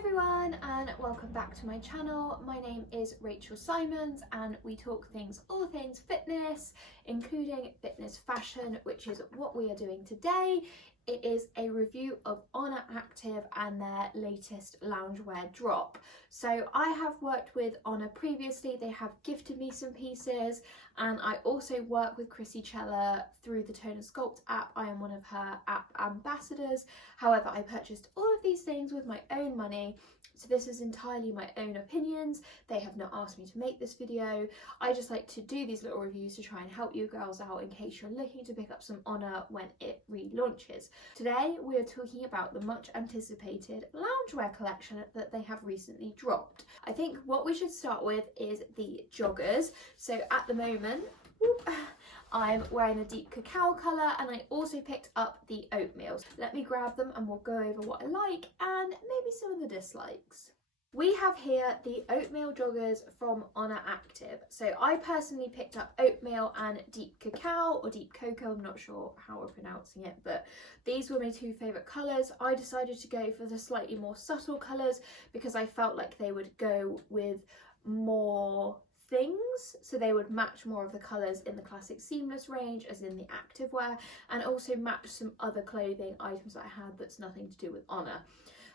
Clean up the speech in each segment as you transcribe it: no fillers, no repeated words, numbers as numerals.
everyone and welcome back to my channel. My name is Rachel Simons and we talk all things fitness, including fitness fashion, which is what we are doing today. It is a review of ONER Active and their latest loungewear drop. So I have worked with ONER previously. They have gifted me some pieces, and I also work with Chrissy Chella through the Tone and Sculpt app. I am one of her app ambassadors. However, I purchased all of these things with my own money, so this is entirely my own opinions. They have not asked me to make this video. I just like to do these little reviews to try and help you girls out in case you're looking to pick up some ONER when it relaunches. Today we are talking about the much anticipated loungewear collection that they have recently dropped. I think what we should start with is the joggers. So at the moment, I'm wearing a deep cacao colour, and I also picked up the oatmeal. Let me grab them and we'll go over what I like and maybe some of the dislikes. We have here the Oatmeal Joggers from ONER Active. So I personally picked up oatmeal and deep cacao, or deep cocoa, I'm not sure how we're pronouncing it, but these were my two favourite colours. I decided to go for the slightly more subtle colours because I felt like they would go with more things, so they would match more of the colours in the classic seamless range as in the activewear, and also match some other clothing items that I had that's nothing to do with ONER.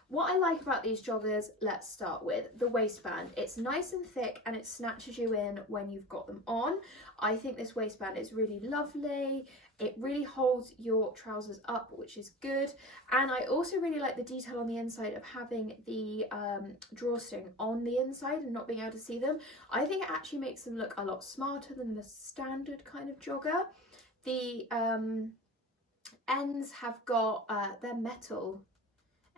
What I like about these joggers, let's start with the waistband. It's nice and thick and it snatches you in when you've got them on. I think this waistband is really lovely. It really holds your trousers up, which is good. And I also really like the detail on the inside of having the drawstring on the inside and not being able to see them. I think it actually makes them look a lot smarter than the standard kind of jogger. The ends have got, they're metal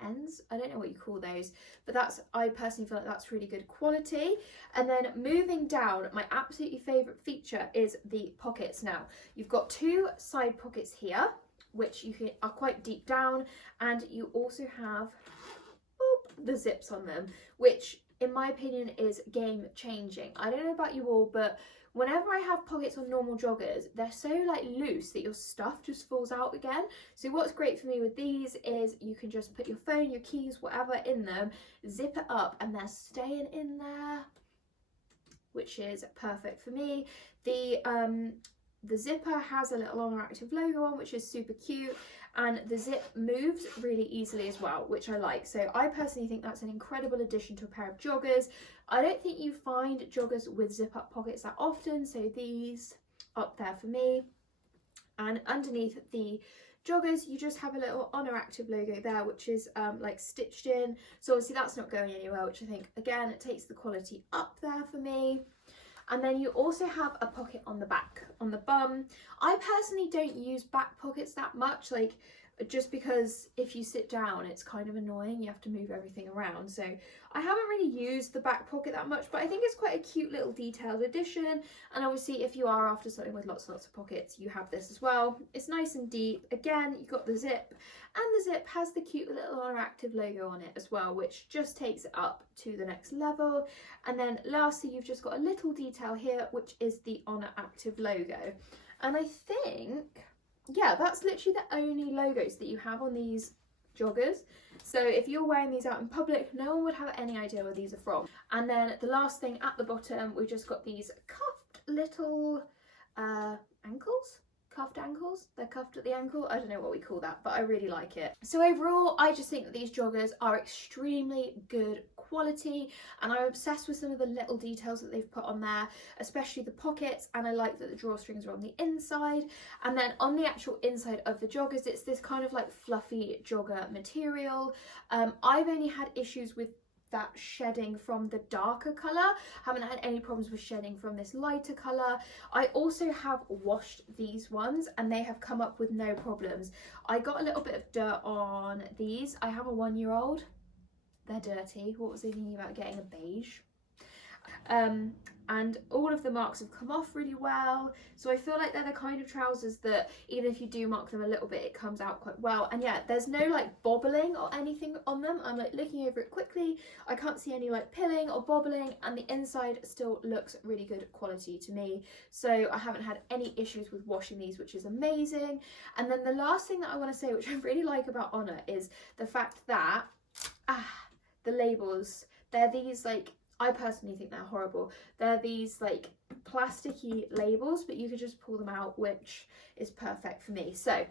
ends, I don't know what you call those, but I personally feel like that's really good quality. And then moving down, my absolutely favorite feature is the pockets. Now you've got two side pockets here which are quite deep down, and you also have the zips on them, which in my opinion is game changing. I don't know about you all, but whenever I have pockets on normal joggers, they're so like loose that your stuff just falls out again. So what's great for me with these is you can just put your phone, your keys, whatever in them, zip it up, and they're staying in there, which is perfect for me. The zipper has a little ONER Active logo on, which is super cute, and the zip moves really easily as well, which I like. So I personally think that's an incredible addition to a pair of joggers. I don't think you find joggers with zip up pockets that often, so these up there for me. And underneath the joggers you just have a little ONER Active logo there, which is like stitched in, so obviously that's not going anywhere, which I think again it takes the quality up there for me. And then you also have a pocket on the back, on the bum. I personally don't use back pockets that much, like just because if you sit down it's kind of annoying, you have to move everything around. So I haven't really used the back pocket that much, but I think it's quite a cute little detailed addition. And obviously if you are after something with lots and lots of pockets, you have this as well. It's nice and deep. Again, you've got the zip, and the zip has the cute little ONER Active logo on it as well, which just takes it up to the next level. And then lastly, you've just got a little detail here, which is the ONER Active logo. And I think, yeah, that's literally the only logos that you have on these joggers. So if you're wearing these out in public, no one would have any idea where these are from. And then the last thing at the bottom, we've just got these cuffed little ankles. Cuffed ankles, they're cuffed at the ankle, I don't know what we call that, but I really like it. So overall I just think that these joggers are extremely good quality, and I'm obsessed with some of the little details that they've put on there, especially the pockets, and I like that the drawstrings are on the inside. And then on the actual inside of the joggers, it's this kind of like fluffy jogger material. I've only had issues with that shedding from the darker colour. Haven't had any problems with shedding from this lighter colour. I also have washed these ones and they have come up with no problems. I got a little bit of dirt on these. I have a 1-year-old. They're dirty. What was I thinking about getting a beige? And all of the marks have come off really well, so I feel like they're the kind of trousers that even if you do mark them a little bit, it comes out quite well. And yeah, there's no like bobbling or anything on them. I'm like looking over it quickly, I can't see any like pilling or bobbling, and the inside still looks really good quality to me, so I haven't had any issues with washing these, which is amazing. And then the last thing that I want to say, which I really like about ONER, is the fact that the labels, they're these like, I personally think they're horrible. They're these like plasticky labels, but you could just pull them out, which is perfect for me. So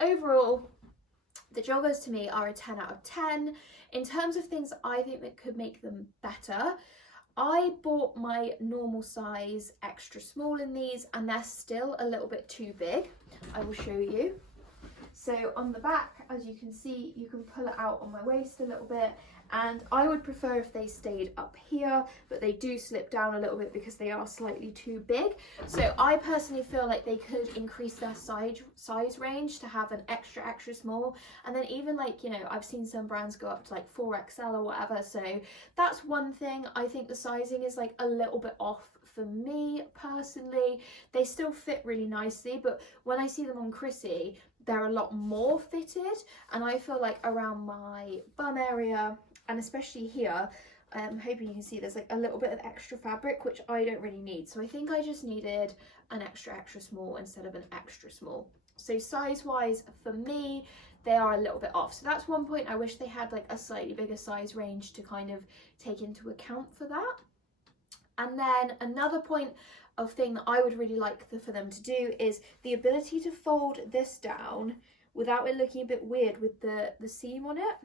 overall, the joggers to me are a 10 out of 10. In terms of things I think that could make them better, I bought my normal size extra small in these, and they're still a little bit too big. I will show you. So on the back, as you can see, you can pull it out on my waist a little bit, and I would prefer if they stayed up here, but they do slip down a little bit because they are slightly too big. So I personally feel like they could increase their size range to have an extra small, and then even like, you know, I've seen some brands go up to like 4XL or whatever, so that's one thing. I think the sizing is like a little bit off for me personally. They still fit really nicely, but when I see them on Chrissy, they're a lot more fitted, and I feel like around my bum area, and especially here, I'm hoping you can see there's like a little bit of extra fabric, which I don't really need. So I think I just needed an extra small instead of an extra small. So size wise for me, they are a little bit off. So that's one point. I wish they had like a slightly bigger size range to kind of take into account for that. And then another point of thing that I would really like for them to do is the ability to fold this down without it looking a bit weird with the seam on it.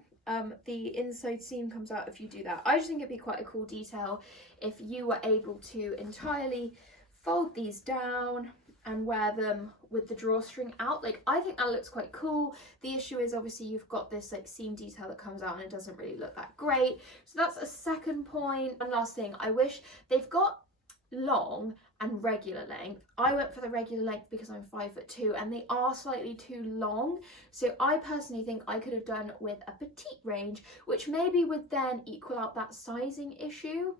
The inside seam comes out if you do that. I just think it'd be quite a cool detail if you were able to entirely fold these down and wear them with the drawstring out. Like, I think that looks quite cool. The issue is obviously you've got this like seam detail that comes out and it doesn't really look that great. So that's a second point. And last thing, I wish they've got long and regular length. I went for the regular length because I'm 5'2" and they are slightly too long. So I personally think I could have done with a petite range, which maybe would then equal out that sizing issue.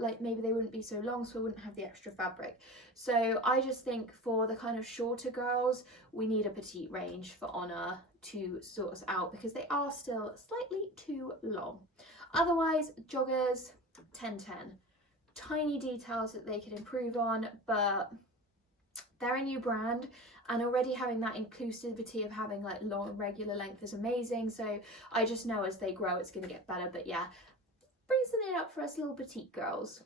Like maybe they wouldn't be so long, so I wouldn't have the extra fabric. So I just think for the kind of shorter girls, we need a petite range for Honor to sort us out because they are still slightly too long. Otherwise, joggers, 10/10. Tiny details that they could improve on, but they're a new brand, and already having that inclusivity of having like long and regular length is amazing. So I just know as they grow it's going to get better. But yeah, bracing it up for us little petite girls.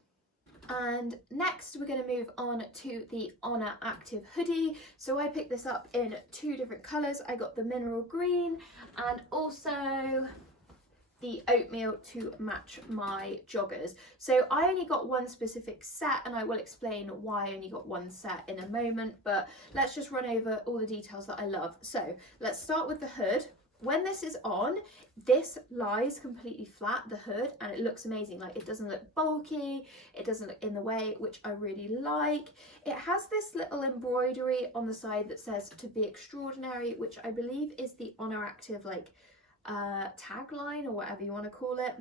And next we're going to move on to the Honor Active Hoodie. So I picked this up in 2 different colours. I got the mineral green and also the oatmeal to match my joggers. So I only got one specific set, and I will explain why I only got one set in a moment, but let's just run over all the details that I love. So let's start with the hood. When this is on, this lies completely flat, the hood, and it looks amazing. Like, it doesn't look bulky, it doesn't look in the way, which I really like. It has this little embroidery on the side that says "to be extraordinary," which I believe is the Honor Active like tagline or whatever you want to call it.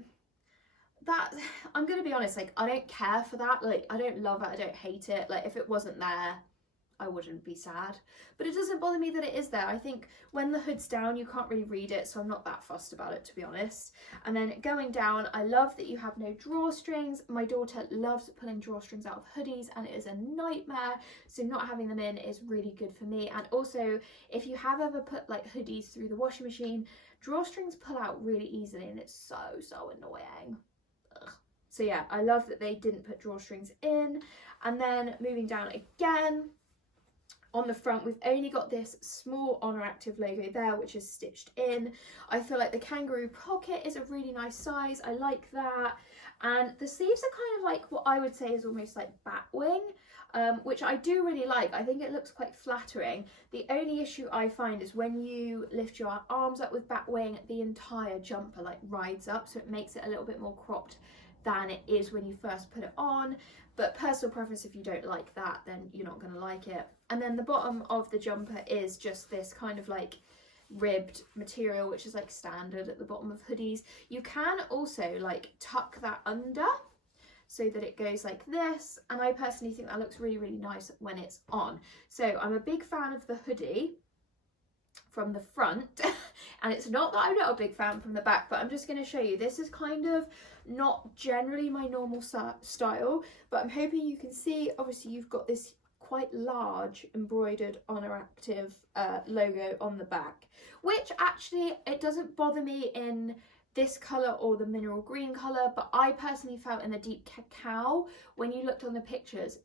That, I'm gonna be honest, like, I don't care for that. Like, I don't love it, I don't hate it. Like, if it wasn't there, I wouldn't be sad, but it doesn't bother me that it is there. I think when the hood's down you can't really read it, so I'm not that fussed about it, to be honest. And then going down, I love that you have no drawstrings. My daughter loves pulling drawstrings out of hoodies and it is a nightmare, so not having them in is really good for me. And also, if you have ever put like hoodies through the washing machine, drawstrings pull out really easily and it's so annoying. Ugh. So yeah, I love that they didn't put drawstrings in. And then moving down again, on the front, we've only got this small Honor Active logo there, which is stitched in. I feel like the kangaroo pocket is a really nice size. I like that. And the sleeves are kind of like what I would say is almost like batwing, which I do really like. I think it looks quite flattering. The only issue I find is when you lift your arms up with batwing, the entire jumper like rides up, so it makes it a little bit more cropped than it is when you first put it on. But personal preference, if you don't like that, then you're not going to like it. And then the bottom of the jumper is just this kind of like ribbed material, which is like standard at the bottom of hoodies. You can also like tuck that under so that it goes like this, and I personally think that looks really nice when it's on. So I'm a big fan of the hoodie from the front and it's not that I'm not a big fan from the back, but I'm just going to show you. This is kind of not generally my normal style, but I'm hoping you can see. Obviously you've got this quite large embroidered Honor Active logo on the back, which actually, it doesn't bother me in this colour or the mineral green colour, but I personally felt in the deep cacao, when you looked on the pictures,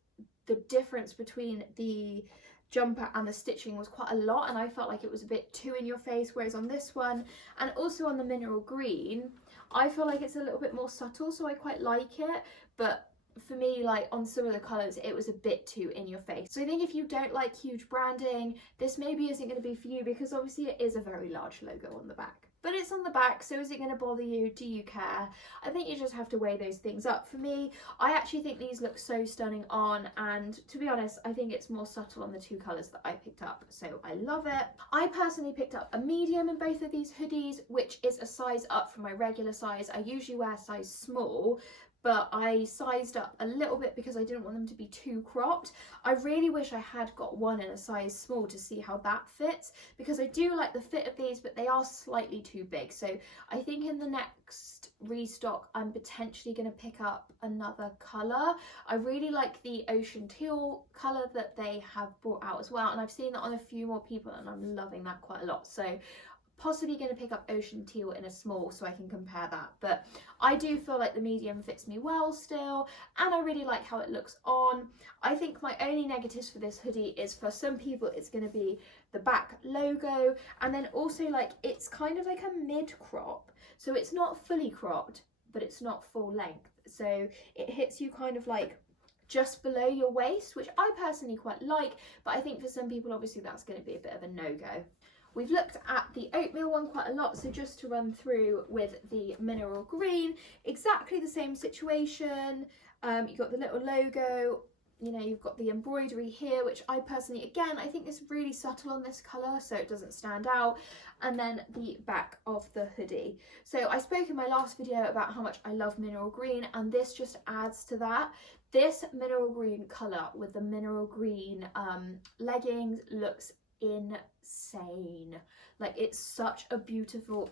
the difference between the jumper and the stitching was quite a lot, and I felt like it was a bit too in your face, whereas on this one and also on the mineral green I feel like it's a little bit more subtle, so I quite like it. But for me, like on some of the colours, it was a bit too in your face. So I think if you don't like huge branding, this maybe isn't going to be for you, because obviously it is a very large logo on the back. But it's on the back, so is it going to bother you? Do you care? I think you just have to weigh those things up. For me, I actually think these look so stunning on, and to be honest, I think it's more subtle on the two colours that I picked up, so I love it. I personally picked up a medium in both of these hoodies, which is a size up from my regular size. I usually wear size small, but I sized up a little bit because I didn't want them to be too cropped. I really wish I had got one in a size small to see how that fits, because I do like the fit of these, but they are slightly too big. So I think in the next restock, I'm potentially going to pick up another colour. I really like the ocean teal colour that they have brought out as well, and I've seen that on a few more people and I'm loving that quite a lot. So possibly going to pick up ocean teal in a small so I can compare that. But I do feel like the medium fits me well still, and I really like how it looks on. I think my only negatives for this hoodie is, for some people it's going to be the back logo, and then also like it's kind of like a mid crop, so it's not fully cropped but it's not full length, so it hits you kind of like just below your waist, which I personally quite like, but I think for some people obviously that's going to be a bit of a no-go. We've looked at the oatmeal one quite a lot, so just to run through with the mineral green, exactly the same situation. You've got the little logo, you know, you've got the embroidery here, which I personally, again, I think is really subtle on this colour, so it doesn't stand out. And then the back of the hoodie. So I spoke in my last video about how much I love mineral green, and this just adds to that. This mineral green colour with the mineral green leggings looks insane. Like, it's such a beautiful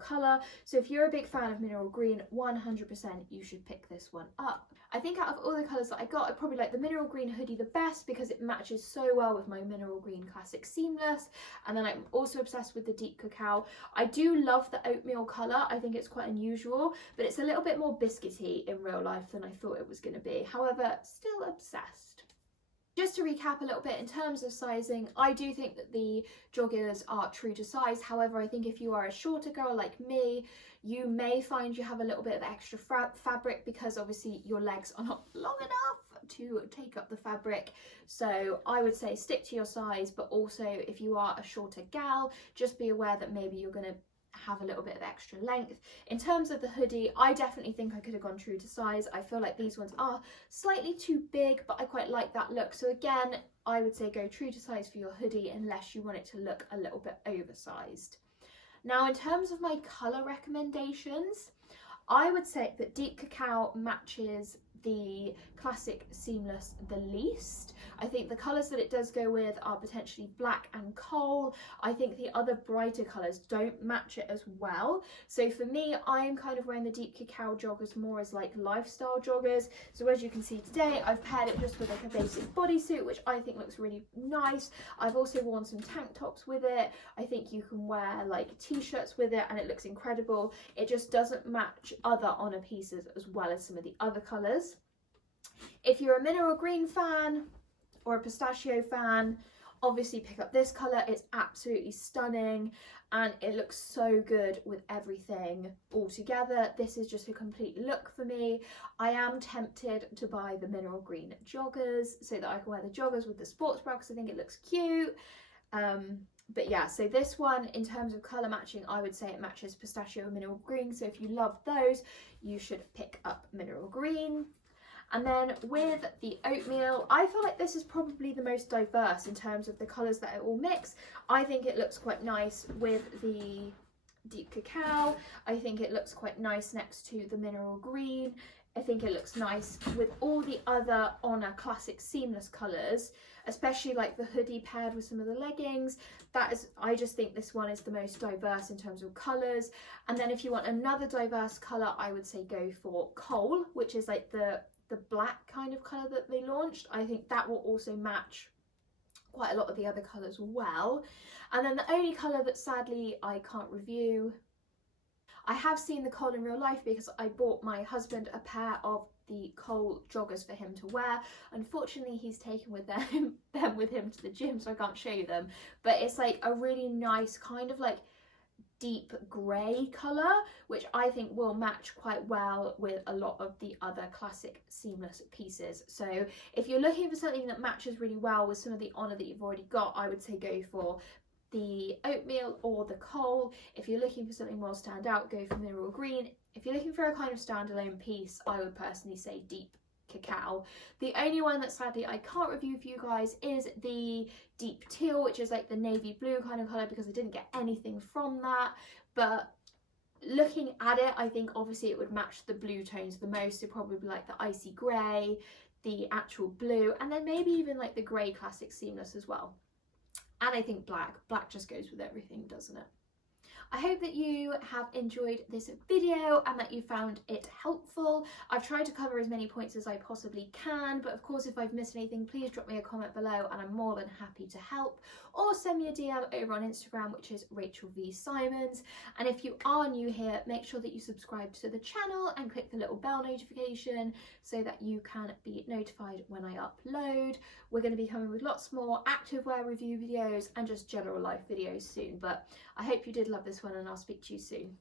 colour. So if you're a big fan of mineral green, 100% you should pick this one up. I think out of all the colours that I got, I probably like the mineral green hoodie the best because it matches so well with my mineral green classic seamless, and then I'm also obsessed with the deep cacao. I do love the oatmeal colour. I think it's quite unusual, but it's a little bit more biscuity in real life than I thought it was going to be. However, still obsessed. Just to recap a little bit in terms of sizing, I do think that the joggers are true to size. However, I think if you are a shorter girl like me, you may find you have a little bit of extra fabric because obviously your legs are not long enough to take up the fabric. So I would say stick to your size, but also if you are a shorter gal, just be aware that maybe you're going to have a little bit of extra length. In terms of the hoodie, I definitely think I could have gone true to size. I feel like these ones are slightly too big, but I quite like that look. So again, I would say go true to size for your hoodie unless you want it to look a little bit oversized. Now, in terms of my colour recommendations, I would say that deep cacao matches the classic seamless the least. I think the colours that it does go with are potentially black and coal. I think the other brighter colours don't match it as well. So for me, I am kind of wearing the deep cacao joggers more as like lifestyle joggers. So as you can see today, I've paired it just with like a basic bodysuit, which I think looks really nice. I've also worn some tank tops with it. I think you can wear like t-shirts with it and it looks incredible. It just doesn't match other ONER pieces as well as some of the other colours. If you're a mineral green fan or a pistachio fan, obviously pick up this colour. It's absolutely stunning and it looks so good with everything all together. This is just a complete look for me. I am tempted to buy the mineral green joggers so that I can wear the joggers with the sports bra because I think it looks cute. But yeah, so this one, in terms of colour matching, I would say it matches pistachio and mineral green. So if you love those, you should pick up mineral green. And then with the oatmeal, I feel like this is probably the most diverse in terms of the colours that it all mix. I think it looks quite nice with the deep cacao. I think it looks quite nice next to the mineral green. I think it looks nice with all the other ONER classic seamless colours, especially like the hoodie paired with some of the leggings. I just think this one is the most diverse in terms of colours. And then if you want another diverse colour, I would say go for coal, which is like the black kind of colour that they launched. I think that will also match quite a lot of the other colours well. And then the only colour that sadly I can't review, I have seen the Cole in real life because I bought my husband a pair of the Cole joggers for him to wear. Unfortunately, he's taken with them with him to the gym, so I can't show you them. But it's like a really nice kind of like deep grey colour, which I think will match quite well with a lot of the other classic seamless pieces. So if you're looking for something that matches really well with some of the Honor that you've already got, I would say go for the Oatmeal or the Cole. If you're looking for something more stand out, go for Mineral Green. If you're looking for a kind of standalone piece, I would personally say Deep Cacao. The only one that sadly I can't review for you guys is the Deep Teal, which is like the navy blue kind of colour, because I didn't get anything from that. But looking at it, I think obviously it would match the blue tones the most, so probably like the icy grey, the actual blue, and then maybe even like the grey classic seamless as well. And I think black just goes with everything, doesn't it? I hope that you have enjoyed this video and that you found it helpful. I've tried to cover as many points as I possibly can, but of course if I've missed anything, please drop me a comment below and I'm more than happy to help. Or send me a DM over on Instagram, which is Rachel V Simons. And if you are new here, make sure that you subscribe to the channel and click the little bell notification so that you can be notified when I upload. We're going to be coming with lots more activewear review videos and just general life videos soon. But I hope you did love this one and I'll speak to you soon.